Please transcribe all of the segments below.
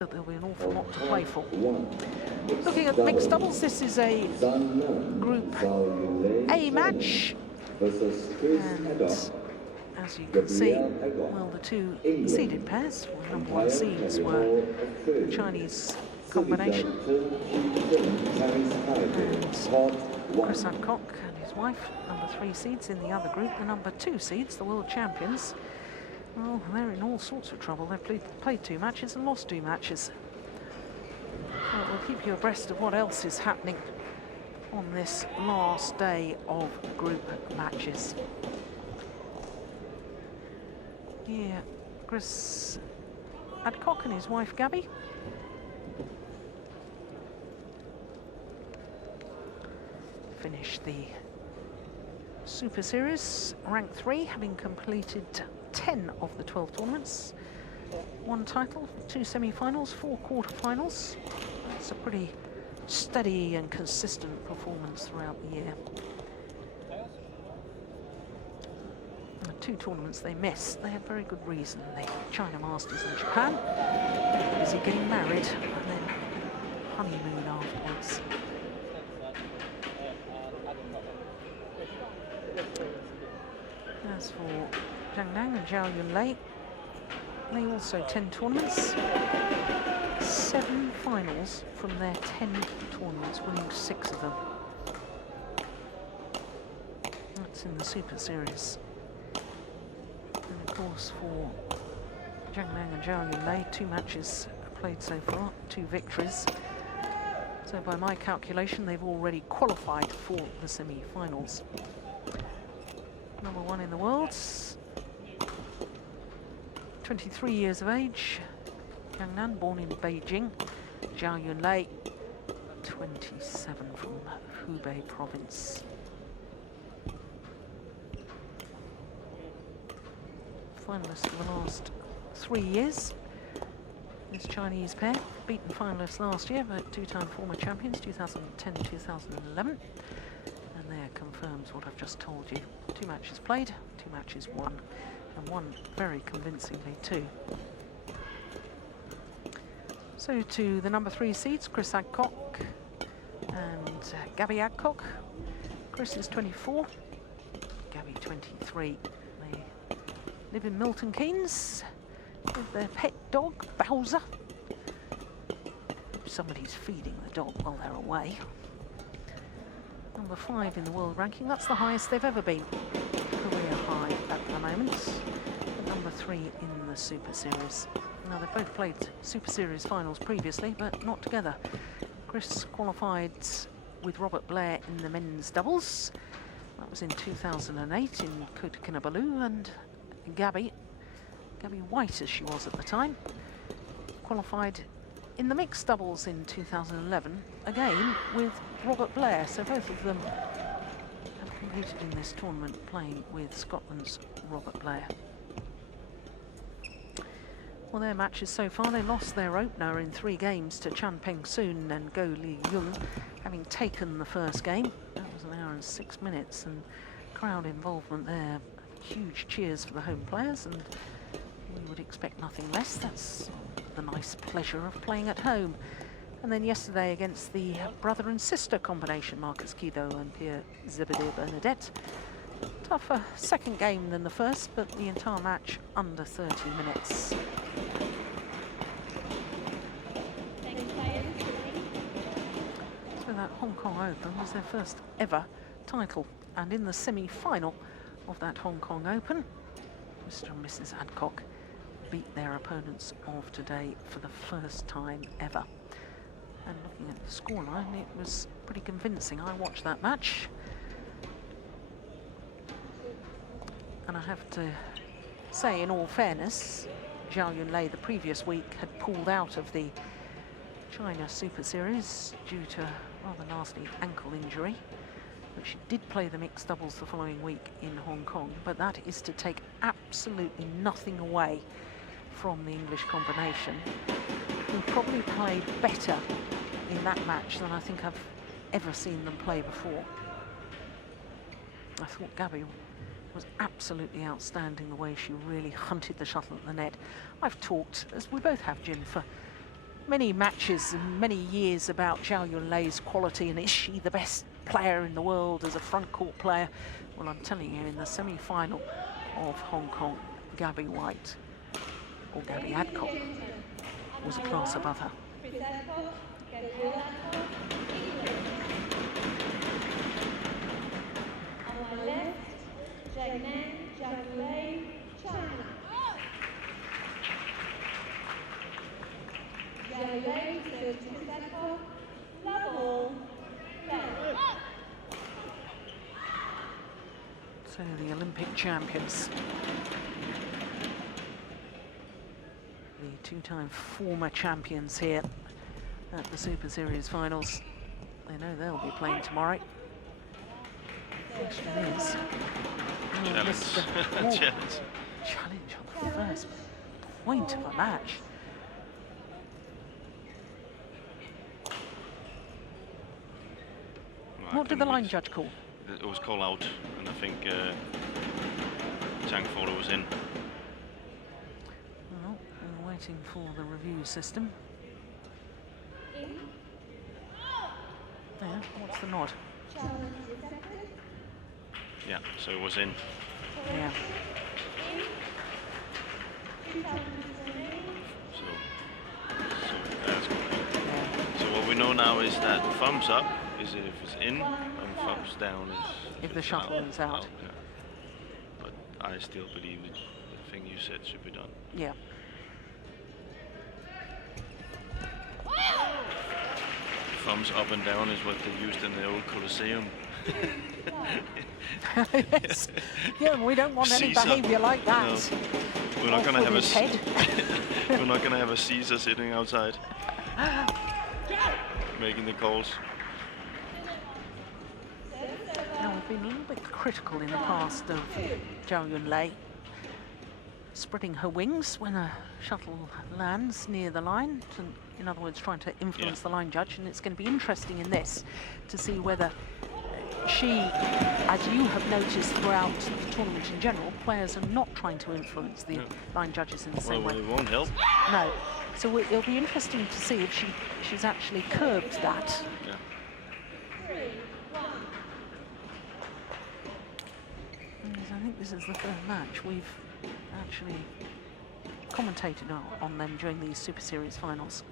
There'll be an awful lot to play for. Looking at mixed doubles, this is a Group A match. And as you can see, well, the two seeded pairs, or number one seeds, were the Chinese combination. And C.Adcock and his wife, number 3 seeds in the other group. The number 2 seeds, the world champions, well, they're in all sorts of trouble. They've played 2 matches and lost 2 matches. So we'll keep you abreast of what else is happening on this last day of group matches. Here, C.Adcock and his wife Gabby. Finished the Super Series, rank 3, having completed 10 of the 12 tournaments. 1 title, 2 semi-finals, 4 quarter-finals. It's a pretty steady and consistent performance throughout the year. The 2 tournaments they missed, they had very good reason. The China Masters in Japan, busy getting married, and then honeymoon afterwards. As for Zhang and Zhao Yunlei, they also 10 tournaments, 7 finals from their 10 tournaments, winning 6 of them. That's in the Super Series. And of course for Zhang and Zhao Yunlei, 2 matches played so far, 2 victories. So by my calculation, they've already qualified for the semi-finals. Number 1 in the world, 23 years of age, Zhang, born in Beijing. Zhao Yunlei, 27, from Hubei province. Finalists for the last 3 years. This Chinese pair, beaten finalists last year, but 2-time former champions, 2010, 2011. And there confirms what I've just told you. 2 matches played, 2 matches won, and won very convincingly too. So to the number 3 seeds, C.Adcock and G.Adcock. Chris is 24, Gabby 23. They live in Milton Keynes with their pet dog, Bowser. Somebody's feeding the dog while they're away. Number 5 in the world ranking, that's the highest they've ever been. Career high at the moment. Number 3 in the Super Series. Now, they've both played Super Series finals previously, but not together. Chris qualified with Robert Blair in the men's doubles. That was in 2008 in Kota Kinabalu, and Gabby White, as she was at the time, qualified in the mixed doubles in 2011, again with Robert Blair. So both of them have competed in this tournament playing with Scotland's Robert Blair. Well, their matches so far, they lost their opener in 3 games to Chan Peng Soon and Go Li Yung, having taken the first game. That was 1 hour and 6 minutes, and crowd involvement there. Huge cheers for the home players, and we would expect nothing less. That's the nice pleasure of playing at home. And then yesterday against the brother and sister combination, Marcus Kido and Pierre Zebedee Bernadette. Tougher second game than the first, but the entire match under 30 minutes. So that Hong Kong Open was their first ever title, and in the semi-final of that Hong Kong Open, Mr. and Mrs. Adcock beat their opponents of today for the first time ever. And looking at the scoreline, it was pretty convincing. I watched that match, and I have to say, in all fairness, Zhao Yunlei the previous week had pulled out of the China Super Series due to a rather nasty ankle injury. But she did play the mixed doubles the following week in Hong Kong, but that is to take absolutely nothing away from the English combination, who probably played better in that match than I think I've ever seen them play before. I thought Gabby was absolutely outstanding, the way she really hunted the shuttle at the net. I've talked, as we both have, Jim, for many matches and many years about Zhao Yunlei's quality and is she the best player in the world as a front court player? Well, I'm telling you, in the semi-final of Hong Kong, Gabby White, or G.Adcock, was a class above her. On my left, Yunlei, China. Yunlei serves to C.Adcock, level, play. So the Olympic champions, the two-time former champions here at the Super Series Finals. They know they'll be playing tomorrow. Question is, challenge on the first point of a match. Well, What did the line judge call? It was call out, and I think Zhang thought it was in. Well, we're waiting for the review system. Yeah, what's the nod? Yeah, so it was in. Yeah. So that's good. Yeah. So what we know now is that thumbs up is if it's in, and thumbs down is if the shuttle is out. Yeah. But I still believe that the thing you said should be done. Yeah. Thumbs up and down is what they used in the old Colosseum. Yes. Yeah, we don't want any behaviour like that. No. We're not going to have a we're not going to have a Caesar sitting outside making the calls. Now, we've been a little bit critical in the past of Zhao Yunlei spreading her wings when a shuttle lands near the line, and in other words, trying to influence the line judge. And it's going to be interesting in this to see whether she, as you have noticed throughout the tournament in general, players are not trying to influence the line judges in the same way. Well, it won't help. No. So it'll be interesting to see if she's actually curbed that. Yeah. I think this is the third match we've actually commentated on them during these Super Series finals.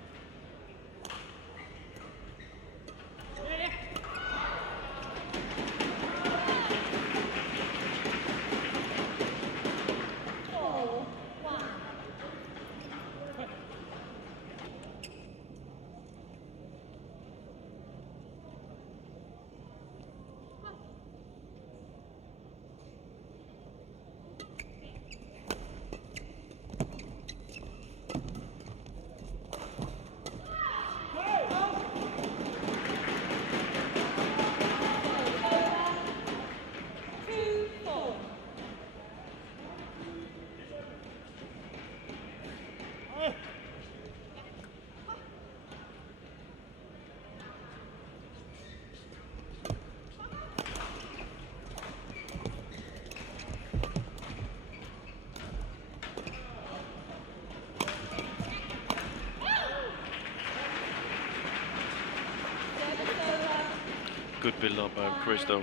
Good build up by Chris though.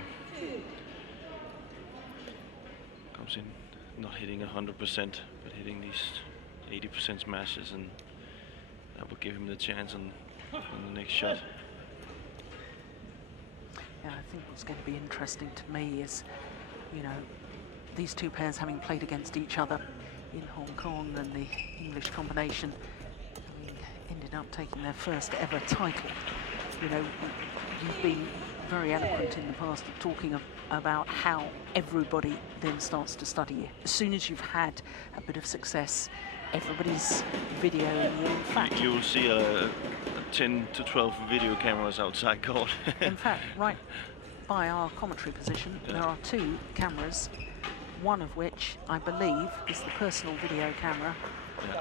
Comes in not hitting 100%, but hitting these 80% smashes, and that will give him the chance on the next shot. Yeah, I think what's going to be interesting to me is, you know, these two pairs having played against each other in Hong Kong, and the English combination having ended up taking their first ever title. You know, you've been very eloquent in the past of talking about how everybody then starts to study you. As soon as you've had a bit of success, everybody's videoing you. In fact, you'll see a 10 to 12 video cameras outside court. In fact, right by our commentary position, there are 2 cameras, one of which I believe is the personal video camera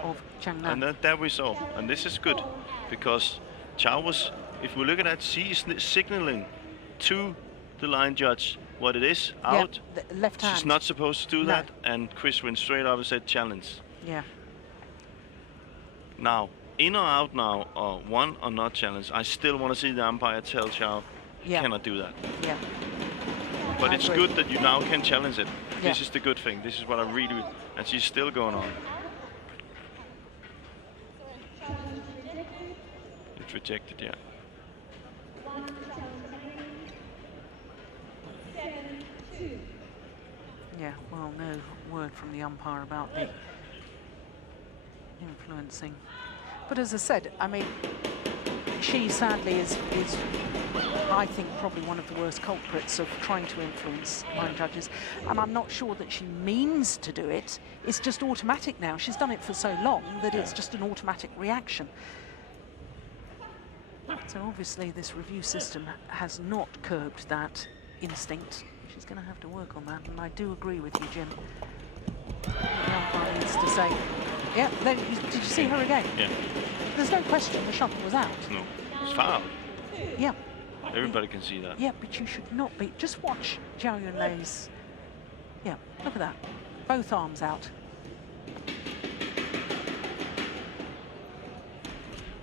of Zhang. And that we saw, and this is good, because Zhao was, if we look at that, she is signaling to the line judge what it is, out. The left hand. She's not supposed to do that, and Chris went straight up and said challenge. Yeah. Now, in or out now, or won or not challenged, I still want to see the umpire tell Zhao, Yeah. cannot do that. Yeah. But I it's agree. good that you now can challenge it. Yeah. This is the good thing. This is what I really, and she's still going on. It's rejected, yeah. 1 challenge remaining. 7-2. Yeah, well, no word from the umpire about the influencing. But as I said, I mean, she sadly is I think, probably one of the worst culprits of trying to influence line judges. And I'm not sure that she means to do it. It's just automatic now. She's done it for so long that it's just an automatic reaction. So obviously this review system has not curbed that instinct. She's going to have to work on that, and I do agree with you, Jim. The umpire needs to say, yeah, then, did you see her again? Yeah. There's no question the shuttle was out. No, it's foul. Yeah. Everybody can see that. Yeah, but you should not be. Just watch Zhao Yunlei's. Yeah, look at that. Both arms out.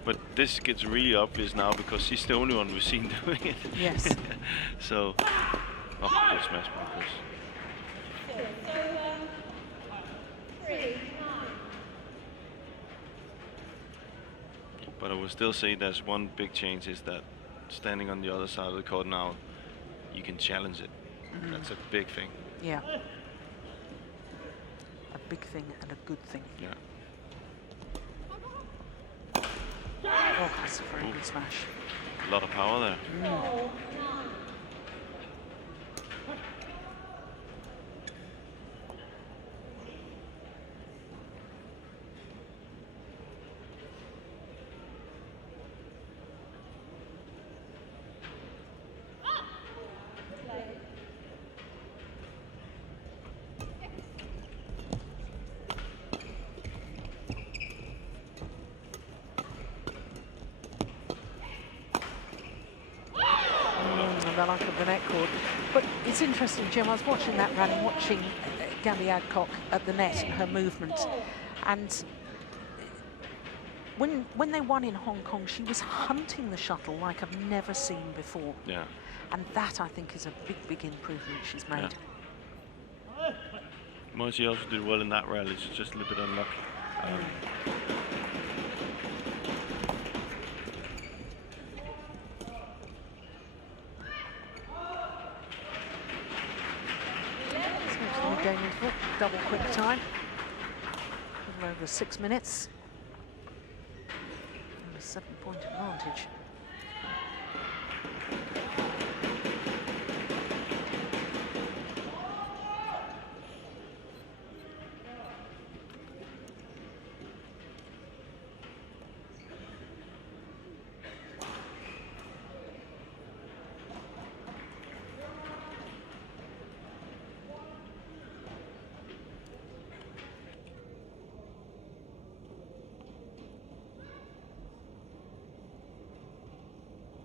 But this gets really obvious now because she's the only one we've seen doing it. Yes. So, oh, good smash by Chris. But I will still say there's one big change, is that standing on the other side of the court now, you can challenge it. That's a big thing. Yeah. A big thing and a good thing. Yeah. Oh, that's a very good smash. A lot of power there. The luck of the net cord. But it's interesting, Jim, I was watching that rally, watching G.Adcock at the net and her movement. And when they won in Hong Kong, she was hunting the shuttle like I've never seen before. Yeah. And that, I think, is a big, big improvement she's made. Yeah. Well, she also did well in that rally. She's just a little bit unlucky. Game into it, double quick time. A little over 6 minutes. And a 7-point advantage.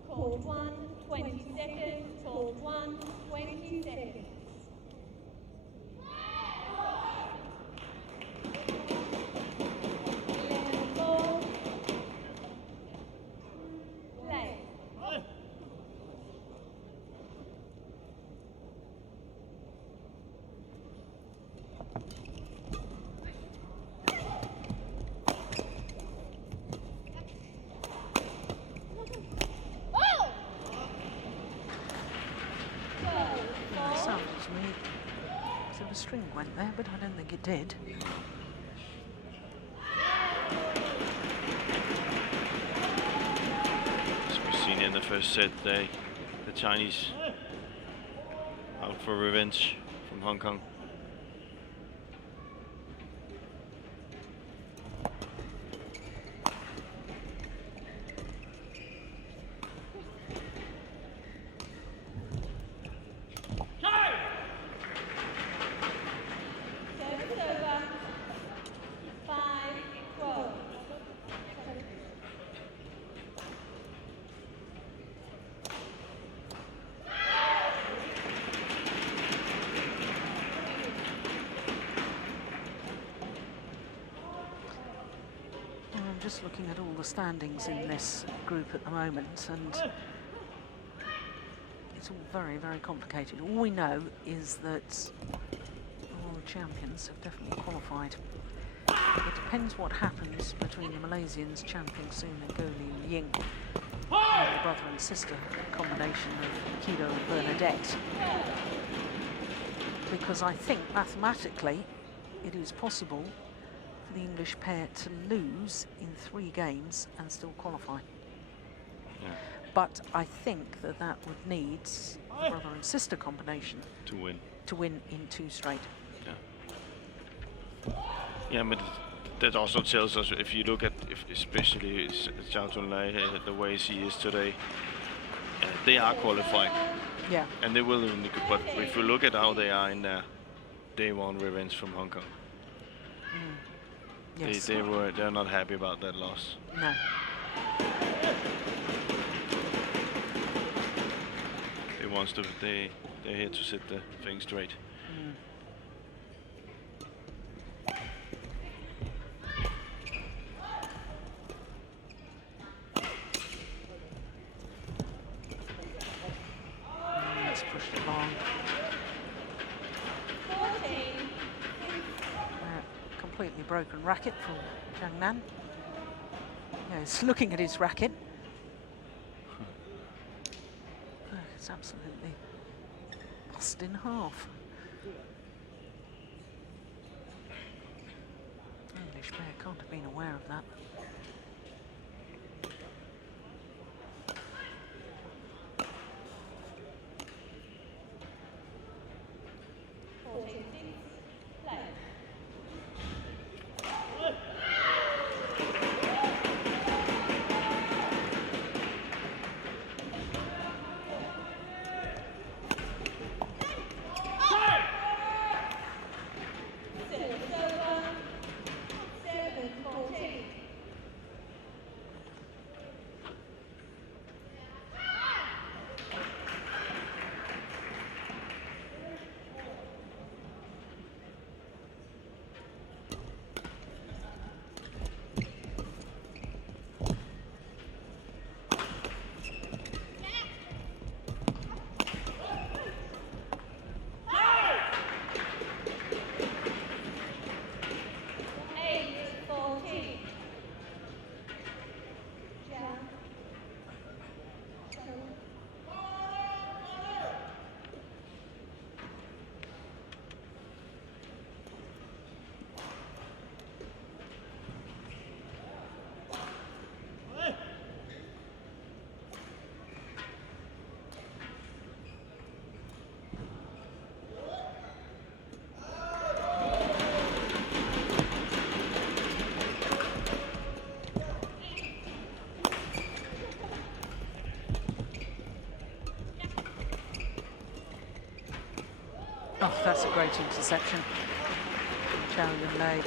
Hold 1, 20 seconds. Hold 1, 20 seconds. Ball. Play. Sounded to me as if a string went there, but I don't think it did. As we've seen in the first set, the Chinese out for revenge from Hong Kong. Service over. 5-12. just looking at all the standings in this group at the moment, and it's all very, very complicated. All we know is that the world champions have definitely qualified. It depends what happens between the Malaysians, Chan Ping-soon and Goh Liu Ying, and the brother and sister combination of Kido and Bernadette. Because I think mathematically it is possible for the English pair to lose in 3 games and still qualify. Yeah. But I think that that would need the brother and sister combination to win in 2 straight. Yeah. Yeah, but that also tells us, if you look at, especially Zhao Yunlei, the way she is today, they are qualified. Yeah. And they will win. But if you look at how they are in their day 1 revenge from Hong Kong, Yes. they're not happy about that loss. No. They're here to set the thing straight. Let's push it along. Completely broken racket from Zhang Nan. Yeah, he's looking at his racket. Oh, it's absolutely bust in half. English pair can't have been aware of that. Oh, that's a great interception. Zhao Yunlei.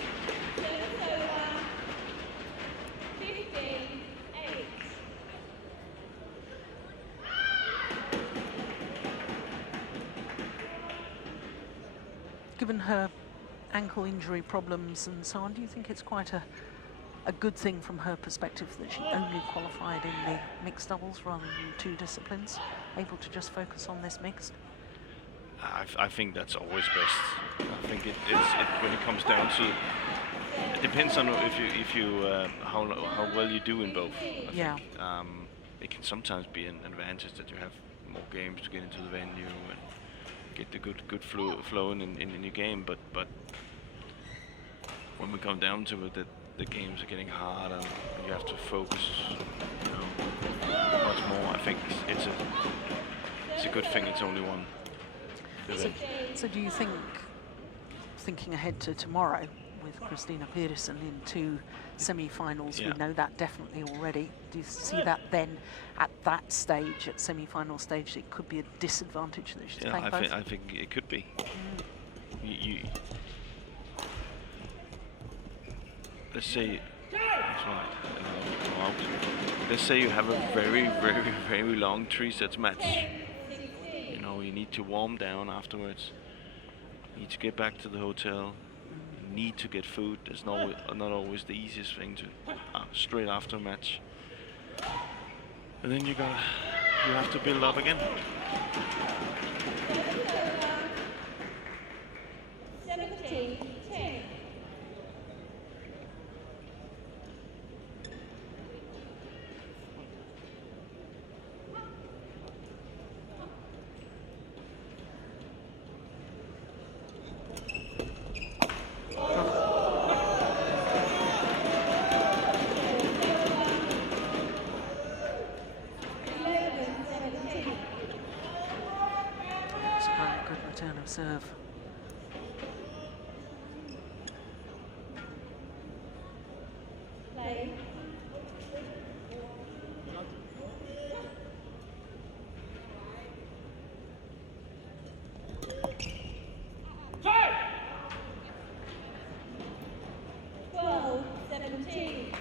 Given her ankle injury problems and so on, do you think it's quite a good thing from her perspective that she only qualified in the mixed doubles rather than 2 disciplines, able to just focus on this mixed? I think that's always best. I think it's when it comes down to, it depends on how well you do in both. I think. It can sometimes be an advantage that you have more games to get into the venue and get the good flow in your game. But when we come down to it, the games are getting harder and you have to focus, much more. I think it's a good thing. It's only one. So do you think, thinking ahead to tomorrow with Christina Peterson in 2 semi-finals, we know that definitely already, do you see that then at that stage, at semi-final stage, it could be a disadvantage that she's playing both? I think it could be. Let's say, that's right, let's say you have a very, very, very long 3 sets match. You need to warm down afterwards. You need to get back to the hotel. You need to get food. It's not always the easiest thing to straight after a match. And then you have to build up again. 17-10. Serve. Play. Play. 12-17.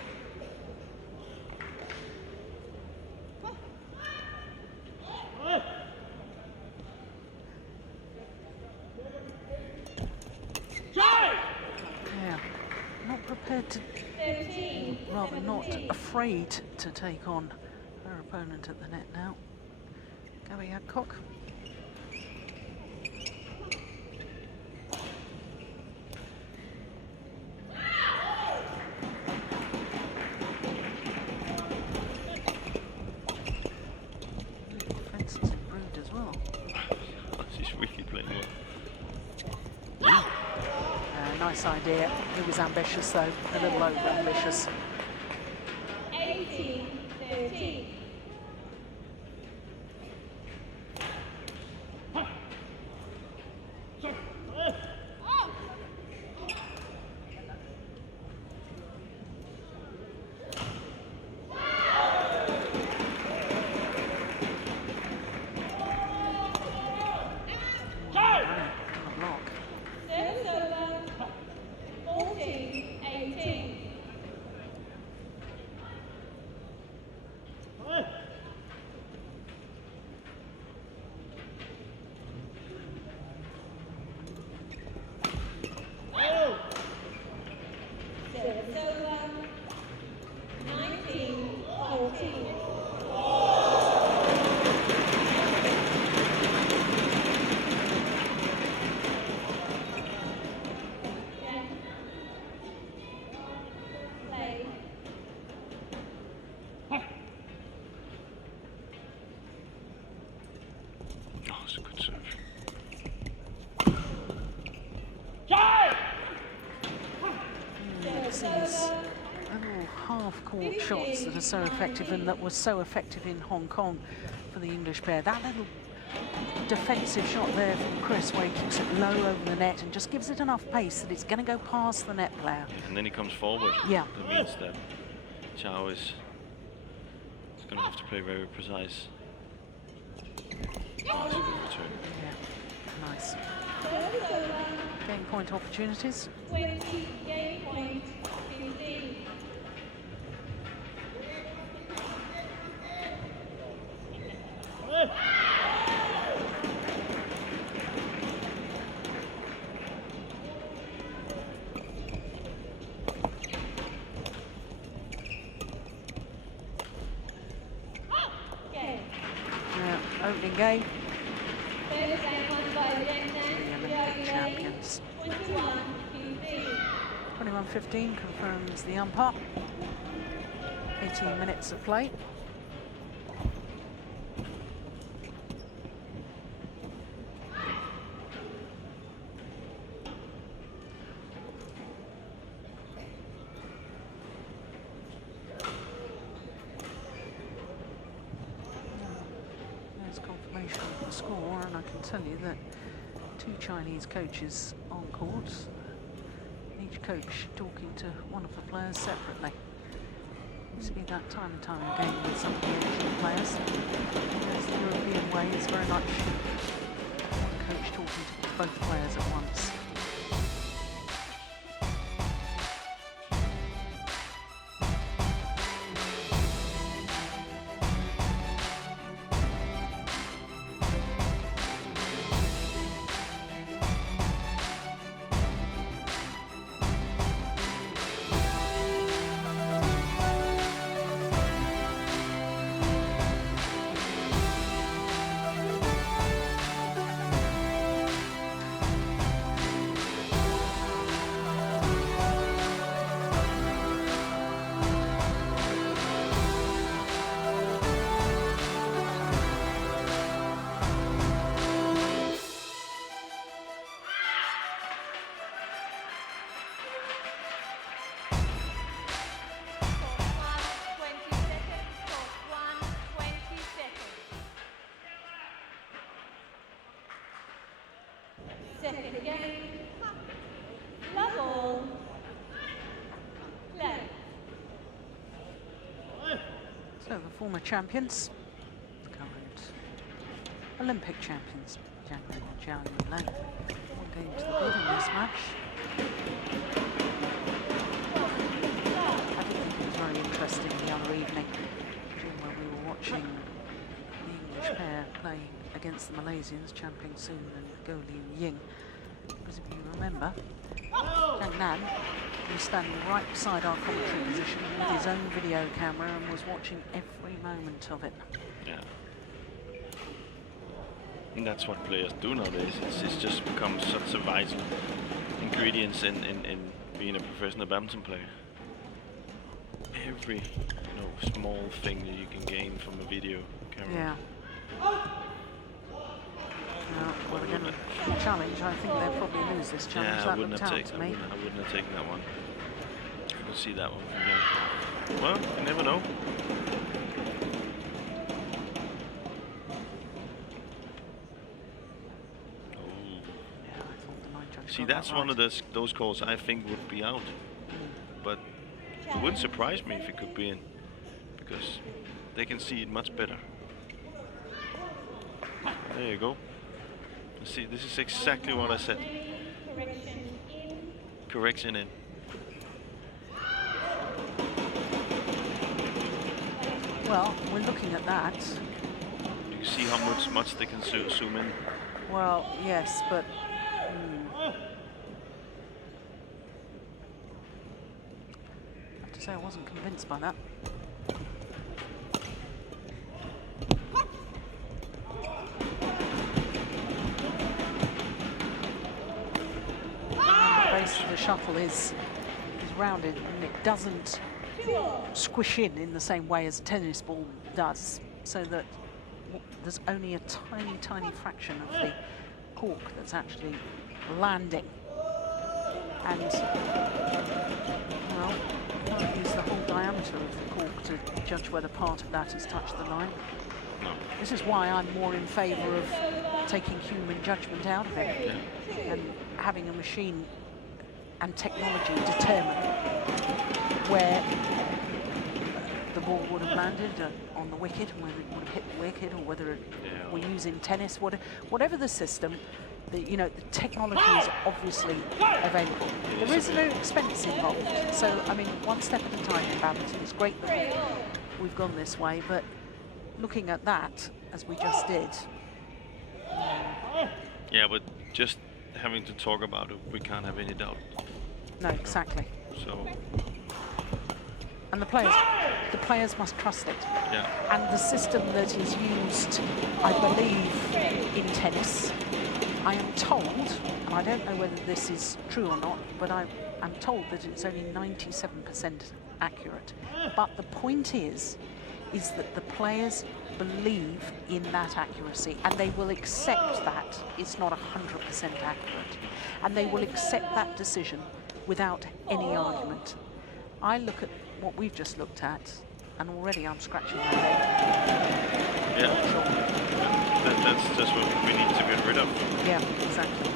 Prepared to, rather not afraid to take on her opponent at the net now. G.Adcock. Defense has improved as well. She's really playing well. Nice idea. He was ambitious though, a little over ambitious. 18-13. Half-court shots that are so effective and that was so effective in Hong Kong for the English pair. That little defensive shot there from Chris where he keeps it low over the net and just gives it enough pace that it's going to go past the net player. And then he comes forward. Yeah. That means that Zhao is going to have to play very precise. Nice return. Yeah, nice. Game point opportunities. 20 game point, 15. Opening game. First game won by The Olympic champions. 21-15 confirms the umpire. 18 minutes of play. Score, and I can tell you that 2 Chinese coaches on court, each coach talking to one of the players separately. Used to be that time and time again with some of the Asian players. Whereas the European way is very much one coach talking to both players at once. Second game. Love all. Play. So the former champions, the current Olympic champions, Zhang and Zhao Yunlei, one game to the good in this match. I did think it was very interesting the other evening when we were watching the English pair play against the Malaysians, Chan Ping Soon and Go Liu Ying. Because if you remember, Zhang Nan was standing right beside our commentary position with his own video camera and was watching every moment of it. Yeah. And that's what players do nowadays. It's just become such a vital ingredient in being a professional badminton player. Every small thing that you can gain from a video camera. Yeah. Well, again, the challenge, I think they'll probably lose this challenge. Yeah, That looked out to me. I wouldn't have taken that one. I could see that one again. Well, you never know. Yeah, I thought the line judge See, got that's that one of right. those calls I think would be out. But it wouldn't surprise me if it could be in, because they can see it much better. There you go. See, this is exactly what I said. Correction in. Well, we're looking at that. You see how much they can zoom in. Well, yes, but I have to say I wasn't convinced by that. The base of the shuttle is rounded and it doesn't squish in the same way as a tennis ball does, so that there's only a tiny, tiny fraction of the cork that's actually landing. And, well, you can't use the whole diameter of the cork to judge whether part of that has touched the line. No. This is why I'm more in favour of taking human judgment out of it and having a machine and technology determine where the ball would have landed on the wicket, and whether it would have hit the wicket, or whether it, we're using tennis, whatever the system, the technology is obviously available. There is no expense involved, so I mean, one step at a time in badminton. It's great that we've gone this way, but looking at that as we just did. Yeah, but just having to talk about it, we can't have any doubt. No, exactly. So. And the players must trust it. Yeah. And the system that is used, I believe, in tennis, I am told, and I don't know whether this is true or not, but I'm told that it's only 97% accurate. But the point is that the players believe in that accuracy, and they will accept that it's not 100% accurate. And they will accept that decision without any argument. I look at what we've just looked at, and already I'm scratching my head. Yeah. Sure. That's just what we need to get rid of. Yeah, exactly.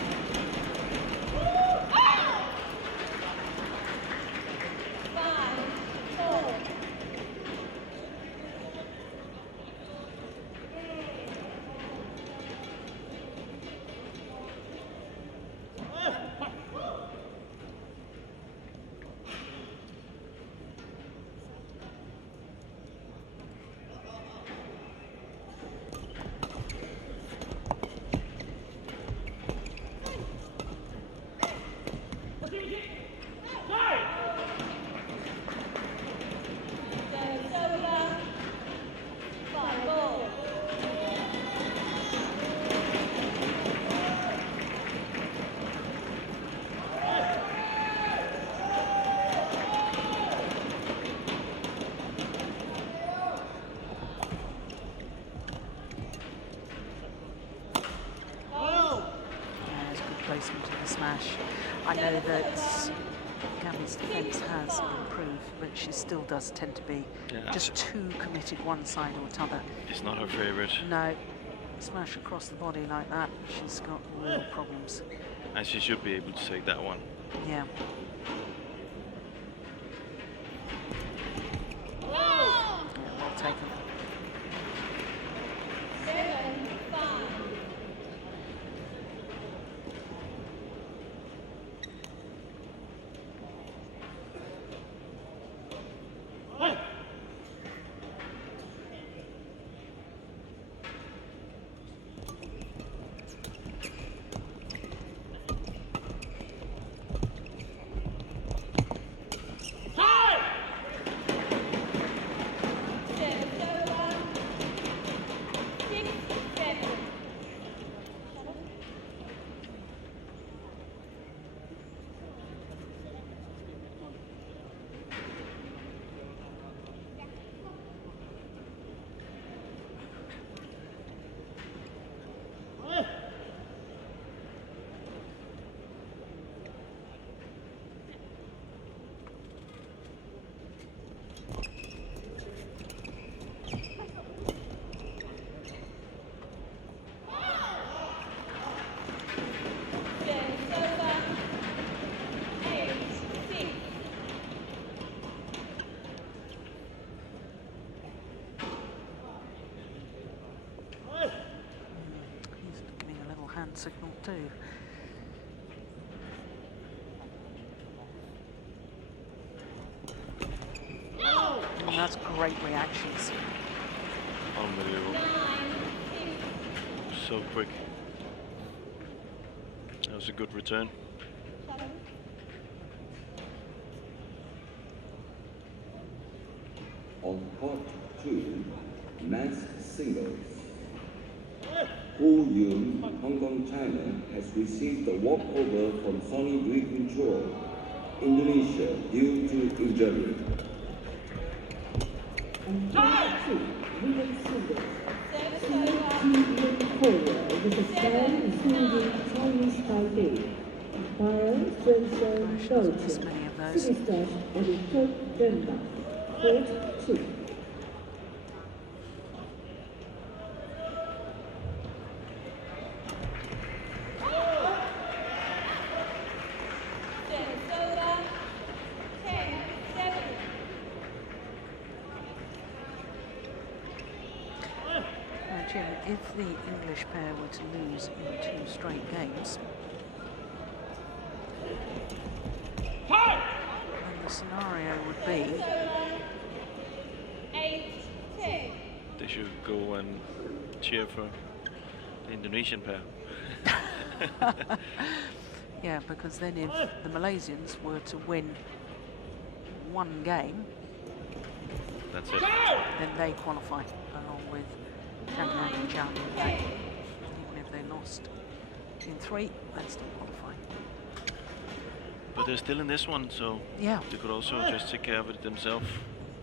I know that Gabby's defence has improved, but she still does tend to be just too committed one side or t'other. It's not her favourite. No, smash across the body like that, she's got real problems. And she should be able to take that one. Yeah. Wow. Yeah, well taken. 7-5. He's giving a little hand signal too. And that's great reactions. Unbelievable. So quick. That was a good return. On court 2, men's singles. Hu Yun, Hong Kong, China, has received a walkover from Sonny Dwi Control, Indonesia, due to injury. On court 2, women's singles. Ji-Yun Korea versus Zhang Zhang Chinese Taipei. Umpire Zhang There's many of those. City start on the third Denmark. Court 2. Jim, if the English pair were to lose in 2 straight games, then the scenario would be 8-10. They should go and cheer for the Indonesian pair. yeah, because then if the Malaysians were to win 1 game, That's it. then they qualify along with Gabrielle and Zhang. Even if they lost in 3, they still qualify. But they're still in this one, so Yeah. they could also just take care of it themselves.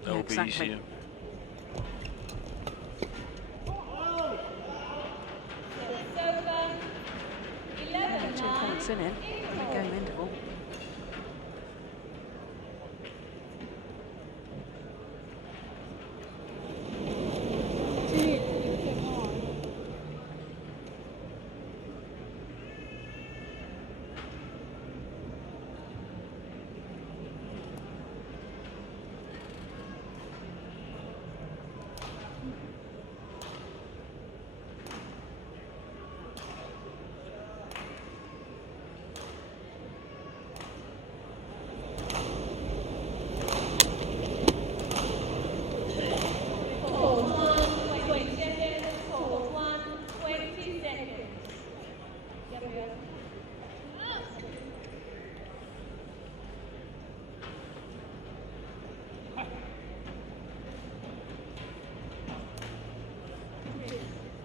That Yeah, would be exactly. easier. Yeah, 2 points in it, in the game interval.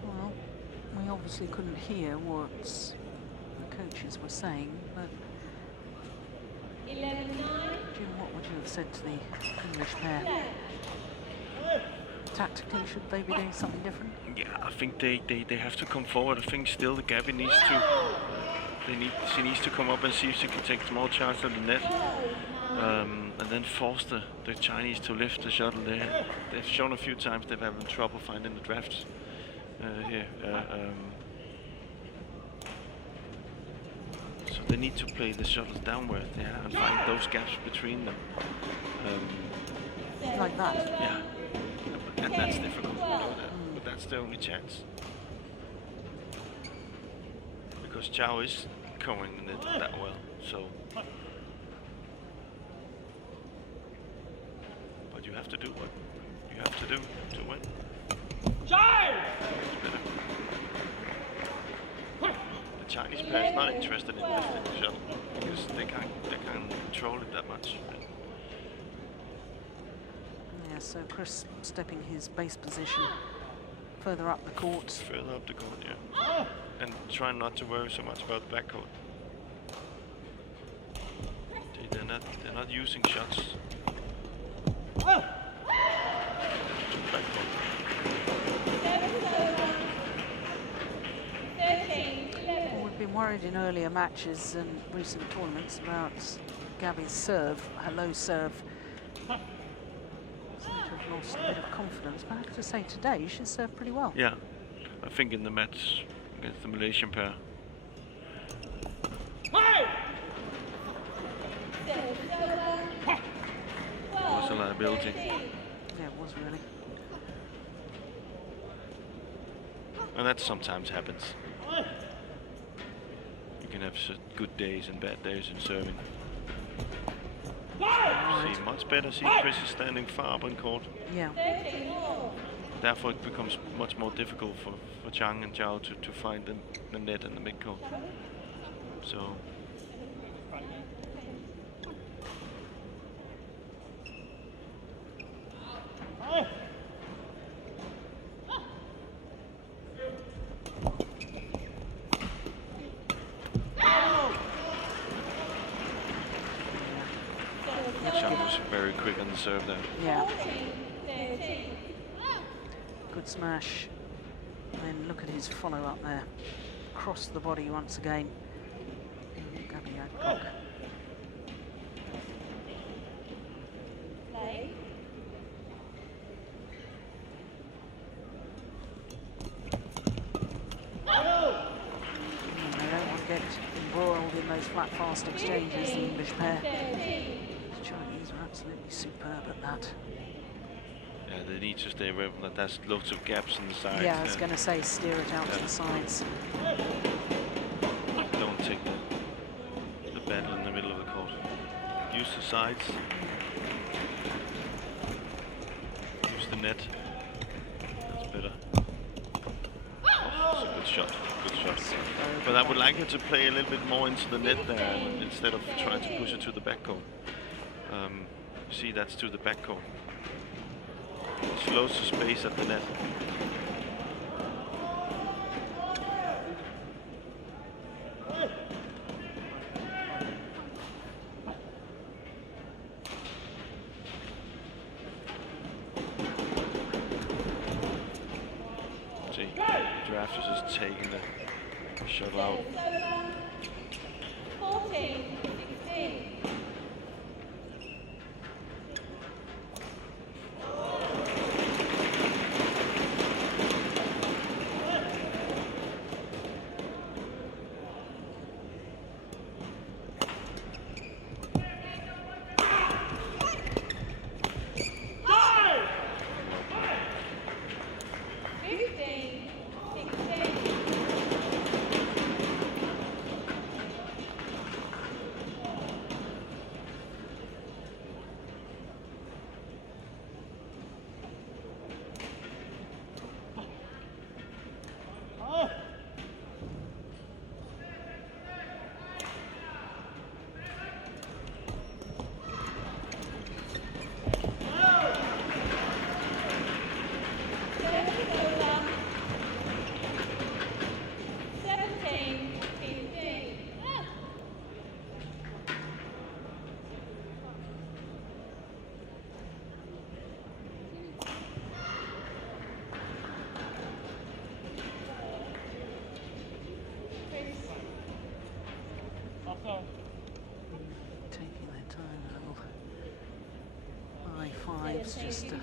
Well, we obviously couldn't hear what the coaches were saying, but 11-9. Jim, what would you have said to the English pair? Tactically, should they be doing something different? Yeah, I think they have to come forward. I think still the Gabby needs to. She needs to come up and see if she can take small charge of the net, and then force the Chinese to lift the shuttle. They've shown a few times they've having trouble finding the drafts here. So they need to play the shuttles downward, yeah, and find those gaps between them. Like that. Yeah, and that's difficult to do that, but that's the only chance. Because Zhao is covering it that well, so. But you have to do what you have to do to win. The Chinese player is not interested in lifting the shuttle because they can't control it that much. Yeah, so Chris stepping his base position further up the court. Further up the court, yeah. And trying not to worry so much about the back court. They're not using shots. Back court. Well, we've been worried in earlier matches and recent tournaments about Gabby's serve, her low serve. Seemed to have lost a bit of confidence, but I have to say today she served pretty well. Yeah, I think in the match against the Malaysian pair. It was a liability. Yeah, it was really. And that sometimes happens. You can have good days and bad days in serving. See much better. See Chris is standing far up on court. Yeah. Therefore it becomes much more difficult for Zhang and Zhao to find the net and the mid-court. So Zhang was very quick on the serve there. Yeah. Good smash. And then look at his follow-up there. Across the body once again. G.Adcock. They don't want to get embroiled in those flat, fast exchanges, the English pair. The Chinese are absolutely superb at that. Yeah, they need to stay away from that. There's lots of gaps in the sides. Yeah, I was going to say steer it out to the sides. Don't take the battle in the middle of the court. Use the sides. Use the net. That's better. Oh, good shot. Good shot. But I would like her to play a little bit more into the net there instead of trying to push it to the back court. See, that's to the back court. Slows the space at the net. See, Draft is just taking the shuttle out. 14, 16. Taking their time, little high fives just to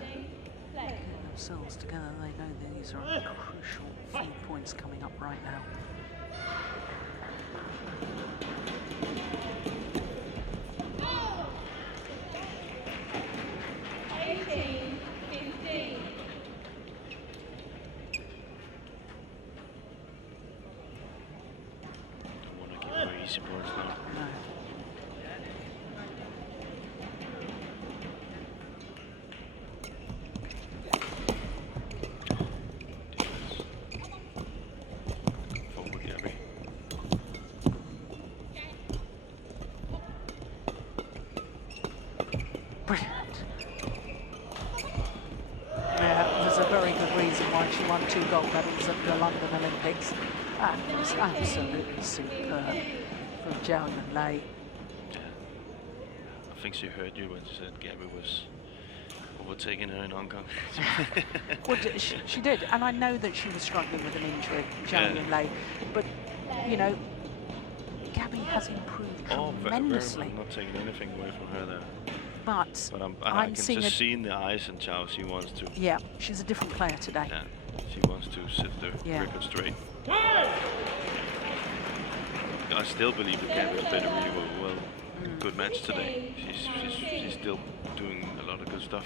get themselves together. They know these are crucial few points coming up right now. easy points now. No. Forward, Gabby. Brilliant. Yeah, there's a very good reason why she won 2 gold medals at the London Olympics. And it was absolutely superb from Zhao and Yunlei. Yeah. I think she heard you when she said Gabby was overtaking her in Hong Kong. Well, she did, and I know that she was struggling with an injury, Zhang Yeah. Yunlei, but you know, Gabby has improved tremendously. I'm not taking anything away from her there. But I I'm can seeing just see in the eyes in Zhao, she wants to. Yeah, she's a different player today. Yeah, she wants to set the record straight. I still believe that Gabrielle played a really well, good match today. She's still doing a lot of good stuff.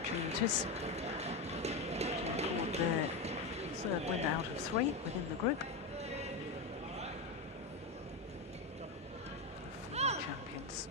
Opportunities. The third win out of 3 within the group. Former champions.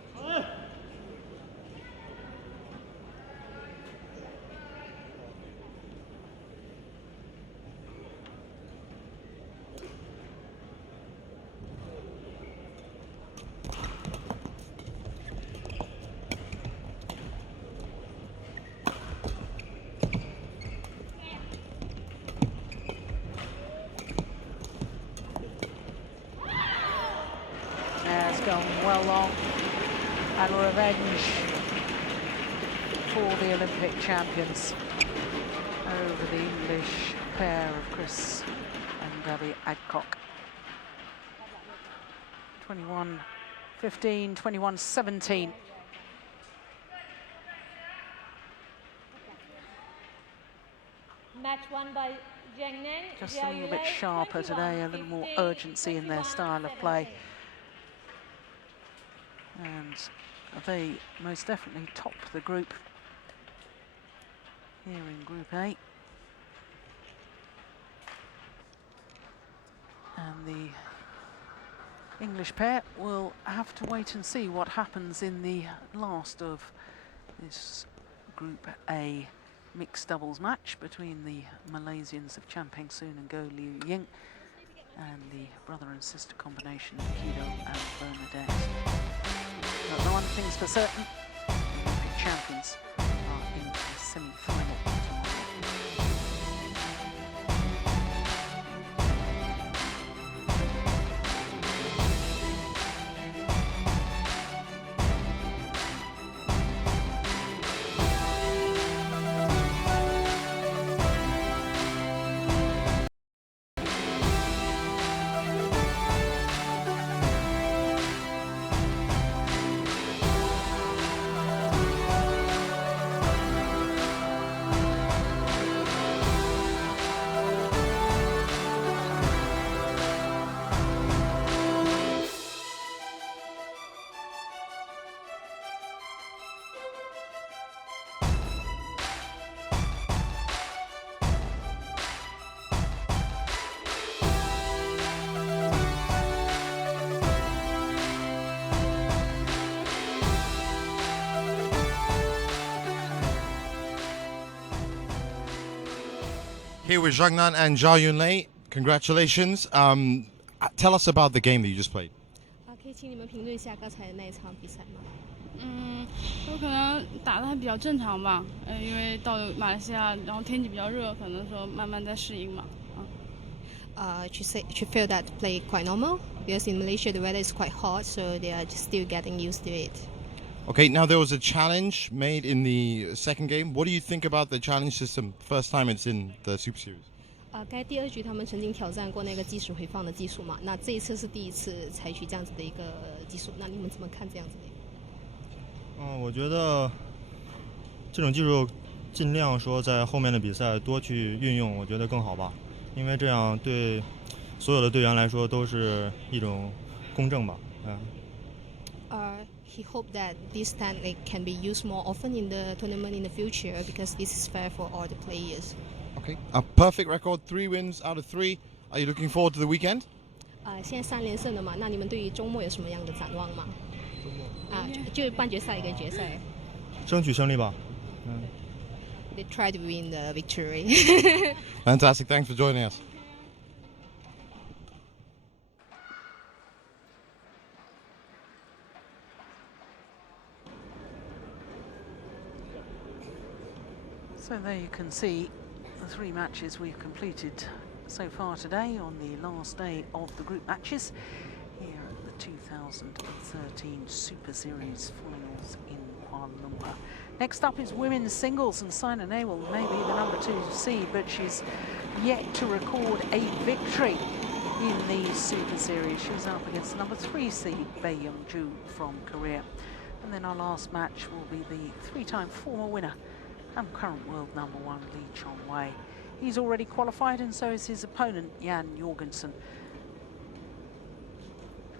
Gone well long, and revenge for the Olympic champions over the English pair of Chris and G.Adcock. 21-15, 21-17. Match won by Zhang. Just a little bit sharper today, a little more urgency in their style of play. And they most definitely top the group here in Group A. And the English pair will have to wait and see what happens in the last of this Group A mixed doubles match between the Malaysians of Chan Peng Soon and Goh Liu Ying and the brother and sister combination of Kido and Bernadette. But the one thing's for certain, the Olympic champions are in the semi-final. Here with Zhang and Zhao Yunlei. Congratulations. Tell us about the game that you just played. 可以请你们评论一下刚才那一场比赛吗？有可能打得还比较正常吧，因为到马来西亚，然后天气比较热，可能说慢慢在适应嘛。She feel that play quite normal because in Malaysia the weather is quite hot, so they are just still getting used to it. Okay, now there was a challenge made in the second game. What do you think about the challenge system? First time it's in the Super Series. 该第2局他们曾经挑战过那个计时回放的技术嘛？那这一次是第一次采取这样子的一个技术，那你们怎么看这样子的？我觉得这种技术尽量说在后面的比赛多去运用，我觉得更好吧，因为这样对所有的队员来说都是一种公正吧。He hoped that this technique can be used more often in the tournament in the future because this is fair for all the players. Okay, a perfect record, 3 wins out of 3. Are you looking forward to the weekend? 现在3连胜了嘛，那你们对于周末有什么样的展望吗？就半决赛跟决赛。争取胜利吧。They try to win the victory. Fantastic, thanks for joining us. So there you can see the 3 matches we've completed so far today on the last day of the group matches here at the 2013 Super Series Finals in Kuala Lumpur. Next up is women's singles, and Saina Nehwal may be the number 2 seed, but she's yet to record a victory in the Super Series. She's up against the number 3 seed, Bae Young-ju from Korea. And then our last match will be the 3-time former winner and current world number 1 Lee Chong-wei. He's already qualified, and so is his opponent Jan Jorgensen.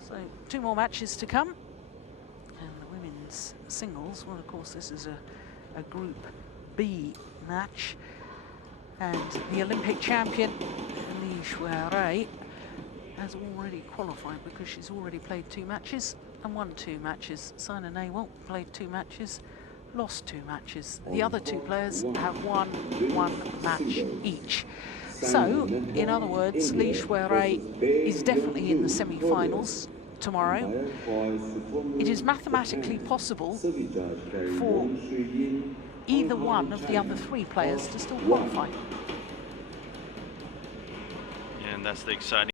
So 2 more matches to come. And the women's singles, well, of course, this is a Group B match. And the Olympic champion, Li Shuai, has already qualified because she's already played 2 matches and won 2 matches. Saina Nehwal played 2 matches, lost 2 matches. The other 2 players have won 1 match each. So, in other words, Li Shuai is definitely in the semi-finals tomorrow. It is mathematically possible for either one of the other 3 players to still qualify. Yeah, and that's the exciting